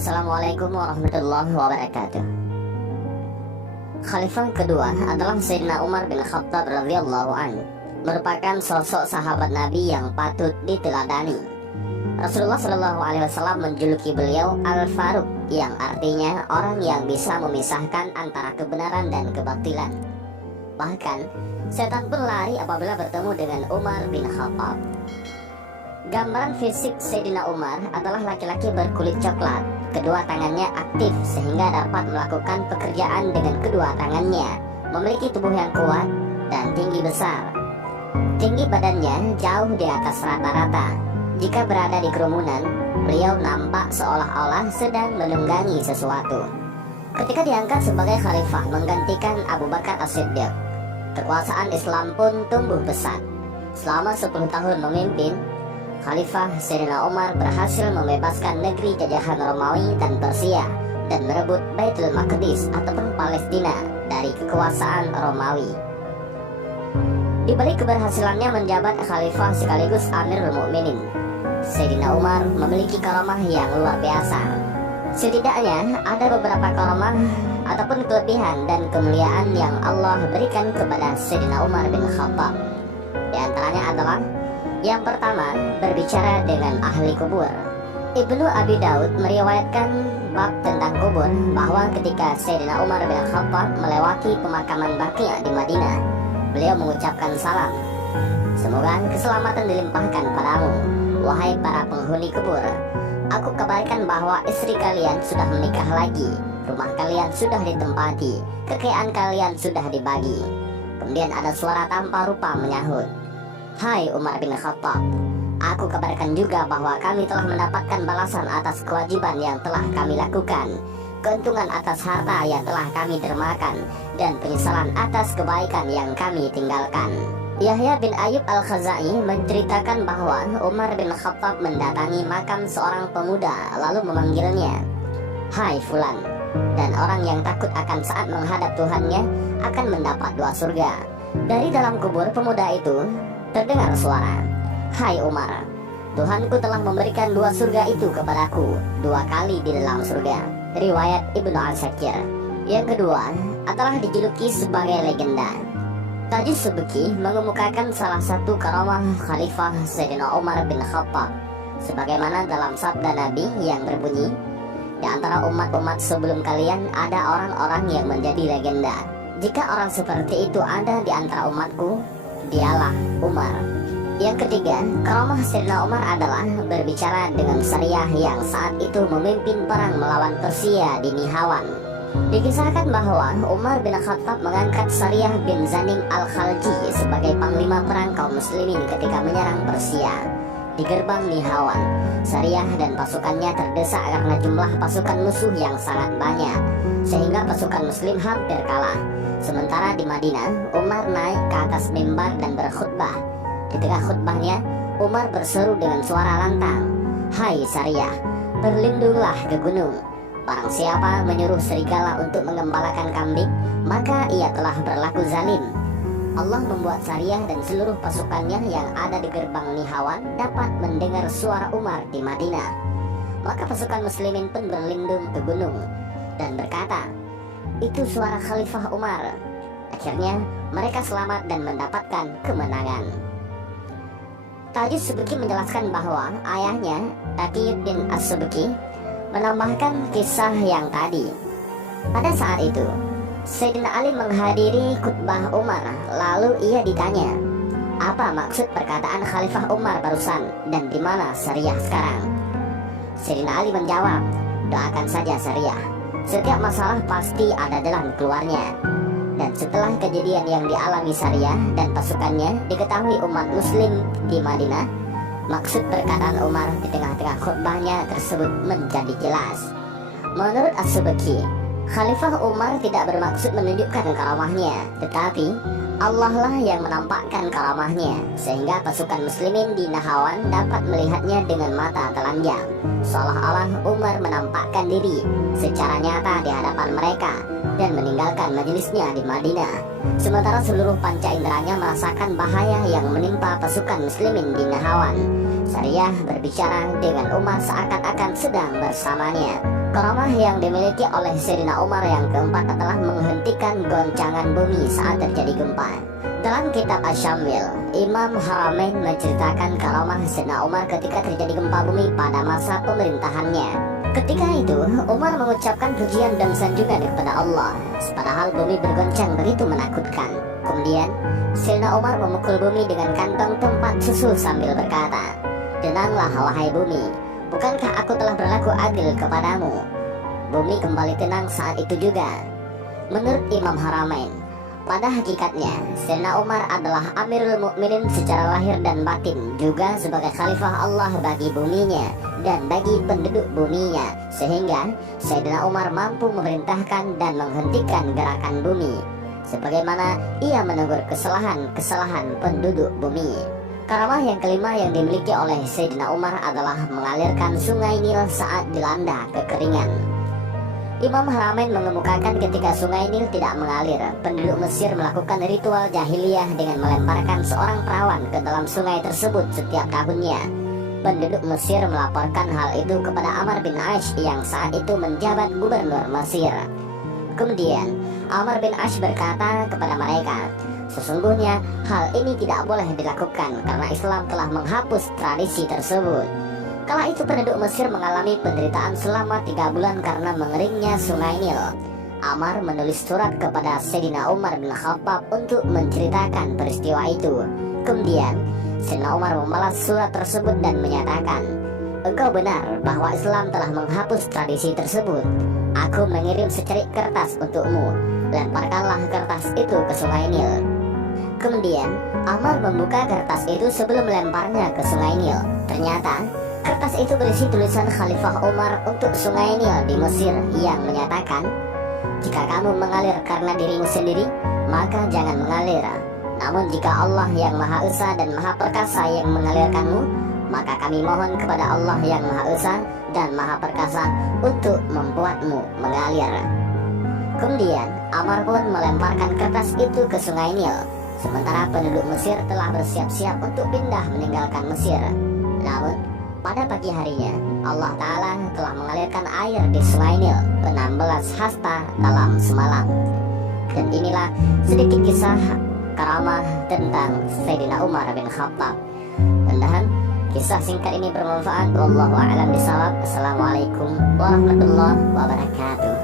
Assalamualaikum warahmatullahi wabarakatuh. Khalifah kedua adalah Sayyidina Umar bin Khattab radhiyallahu anhu, merupakan sosok sahabat Nabi yang patut diteladani. Rasulullah Shallallahu Alaihi Wasallam menjuluki beliau Al-Faruq, yang artinya orang yang bisa memisahkan antara kebenaran dan kebatilan. Bahkan setan pun lari apabila bertemu dengan Umar bin Khattab. Gambaran fisik Sayyidina Umar adalah laki-laki berkulit coklat. Kedua tangannya aktif sehingga dapat melakukan pekerjaan dengan kedua tangannya. Memiliki tubuh yang kuat dan tinggi besar. Tinggi badannya jauh di atas rata-rata. Jika berada di kerumunan, beliau nampak seolah-olah sedang menunggangi sesuatu. Ketika diangkat sebagai khalifah menggantikan Abu Bakar As-Siddiq, kekuasaan Islam pun tumbuh pesat. Selama 10 tahun memimpin, Khalifah Sayyidina Umar berhasil membebaskan negeri jajahan Romawi dan Persia dan merebut Baitul Maqdis ataupun Palestina dari kekuasaan Romawi. Di balik keberhasilannya menjabat khalifah sekaligus Amirul Mukminin, Sayyidina Umar memiliki karamah yang luar biasa. Setidaknya ada beberapa karamah ataupun kelebihan dan kemuliaan yang Allah berikan kepada Sayyidina Umar bin Khattab. Di antaranya adalah: yang pertama, berbicara dengan ahli kubur. Ibnu Abi Daud meriwayatkan bab tentang kubur bahwa ketika Sayyidina Umar bin Khattab melewati pemakaman Baqi' di Madinah, beliau mengucapkan salam. Semoga keselamatan dilimpahkan padamu, wahai para penghuni kubur. Aku kabarkan bahwa istri kalian sudah menikah lagi, rumah kalian sudah ditempati, kekayaan kalian sudah dibagi. Kemudian ada suara tanpa rupa menyahut, hai Umar bin Khattab, aku kabarkan juga bahwa kami telah mendapatkan balasan atas kewajiban yang telah kami lakukan, keuntungan atas harta yang telah kami dermakan, dan penyesalan atas kebaikan yang kami tinggalkan. Yahya bin Ayyub Al-Khazai menceritakan bahwa Umar bin Khattab mendatangi makam seorang pemuda lalu memanggilnya, hai Fulan, dan orang yang takut akan saat menghadap Tuhannya akan mendapat 2 surga. Dari dalam kubur pemuda itu terdengar suara, hai Umar, Tuhanku telah memberikan 2 surga itu kepadaku, 2 kali di dalam surga. Riwayat Ibnu Al-Sakir. Yang kedua adalah dijuluki sebagai legenda. Tajus Subki mengemukakan salah satu karamah Khalifah Sayyidina Umar bin Khattab, sebagaimana dalam sabda Nabi yang berbunyi, di antara umat-umat sebelum kalian ada orang-orang yang menjadi legenda. Jika orang seperti itu ada di antara umatku, dialah Umar. Yang ketiga, karamah Sayyidina Umar adalah berbicara dengan Sariyah yang saat itu memimpin perang melawan Persia di Nihawan. Dikisahkan bahwa Umar bin Khattab mengangkat Sariyah bin Zanim Al-Khalji sebagai panglima perang kaum muslimin ketika menyerang Persia. Di gerbang Nihawan, Sariyah dan pasukannya terdesak karena jumlah pasukan musuh yang sangat banyak, sehingga pasukan muslim hampir kalah. Sementara di Madinah, Umar naik ke atas mimbar dan berkhutbah. Di tengah khutbahnya, Umar berseru dengan suara lantang, hai Sariyah, berlindunglah ke gunung. Barang siapa menyuruh serigala untuk mengembalakan kambing, maka ia telah berlaku zalim. Allah membuat Sariyah dan seluruh pasukannya yang ada di gerbang Nihawan dapat mendengar suara Umar di Madinah. Maka pasukan muslimin pun berlindung ke gunung dan berkata, itu suara Khalifah Umar. Akhirnya mereka selamat dan mendapatkan kemenangan. Tajus Subki menjelaskan bahwa ayahnya, Taqiyuddin As-Subki, menambahkan kisah yang tadi. Pada saat itu, Sayyidina Ali menghadiri khutbah Umar, lalu ia ditanya, apa maksud perkataan Khalifah Umar barusan dan di mana Sariyah sekarang? Sayyidina Ali menjawab, doakan saja Sariyah, setiap masalah pasti ada jalan keluarnya. Dan setelah kejadian yang dialami Sariyah dan pasukannya diketahui umat muslim di Madinah, maksud perkataan Umar di tengah-tengah khutbahnya tersebut menjadi jelas. Menurut As-Subki, Khalifah Umar tidak bermaksud menunjukkan karamahnya, tetapi Allah lah yang menampakkan karamahnya, sehingga pasukan muslimin di Nahawan dapat melihatnya dengan mata telanjang, seolah-olah Umar menampakkan diri secara nyata di hadapan mereka dan meninggalkan majelisnya di Madinah. Sementara seluruh panca inderanya merasakan bahaya yang menimpa pasukan muslimin di Nahawan. Sariyah berbicara dengan Umar seakan-akan sedang bersamanya. Karamah yang dimiliki oleh Sayyidina Umar yang keempat adalah menghentikan goncangan bumi saat terjadi gempa. Dalam kitab Asy-Syamil, Imam Haramain menceritakan karamah Sayyidina Umar ketika terjadi gempa bumi pada masa pemerintahannya. Ketika itu, Umar mengucapkan pujian dan sanjungan kepada Allah, padahal bumi bergoncang begitu menakutkan. Kemudian, Sayyidina Umar memukul bumi dengan kantong tempat susu sambil berkata, "Tenanglah wahai bumi, bukankah aku telah berlaku adil kepadamu?" Bumi kembali tenang saat itu juga. Menurut Imam Haramain, pada hakikatnya Sayyidina Umar adalah Amirul Mukminin secara lahir dan batin, juga sebagai khalifah Allah bagi buminya dan bagi penduduk buminya, sehingga Sayyidina Umar mampu memerintahkan dan menghentikan gerakan bumi sebagaimana ia menegur kesalahan penduduk bumi. Karamah yang kelima yang dimiliki oleh Sayyidina Umar adalah mengalirkan sungai Nil saat dilanda kekeringan. Imam Haramain mengemukakan ketika sungai Nil tidak mengalir, penduduk Mesir melakukan ritual jahiliyah dengan melemparkan seorang perawan ke dalam sungai tersebut setiap tahunnya. Penduduk Mesir melaporkan hal itu kepada Amr bin Ash yang saat itu menjabat gubernur Mesir. Kemudian Amr bin Ash berkata kepada mereka, "Sesungguhnya hal ini tidak boleh dilakukan karena Islam telah menghapus tradisi tersebut." Kala itu penduduk Mesir mengalami penderitaan selama 3 bulan karena mengeringnya sungai Nil. Amr menulis surat kepada Sayyidina Umar bin Khattab untuk menceritakan peristiwa itu. Kemudian Sayyidina Umar membalas surat tersebut dan menyatakan, "Engkau benar bahwa Islam telah menghapus tradisi tersebut. Aku mengirim secarik kertas untukmu. Lemparkanlah kertas itu ke sungai Nil." Kemudian Amr membuka kertas itu sebelum melemparnya ke sungai Nil. Ternyata kertas itu berisi tulisan Khalifah Umar untuk sungai Nil di Mesir yang menyatakan, "Jika kamu mengalir karena dirimu sendiri, maka jangan mengalir. Namun jika Allah yang Maha Esa dan Maha Perkasa yang mengalirkanmu, maka kami mohon kepada Allah yang Maha Esa dan Maha Perkasa untuk membuatmu mengalir." Kemudian Amr pun melemparkan kertas itu ke sungai Nil. Sementara penduduk Mesir telah bersiap-siap untuk pindah meninggalkan Mesir. Namun pada pagi harinya, Allah Ta'ala telah mengalirkan air di sungai Nil 16 hasta dalam semalam. Dan inilah sedikit kisah karamah tentang Sayyidina Umar bin Khattab. Mudah-mudahan kisah singkat ini bermanfaat. Wallahu a'lam bishawab. Assalamualaikum warahmatullahi wabarakatuh.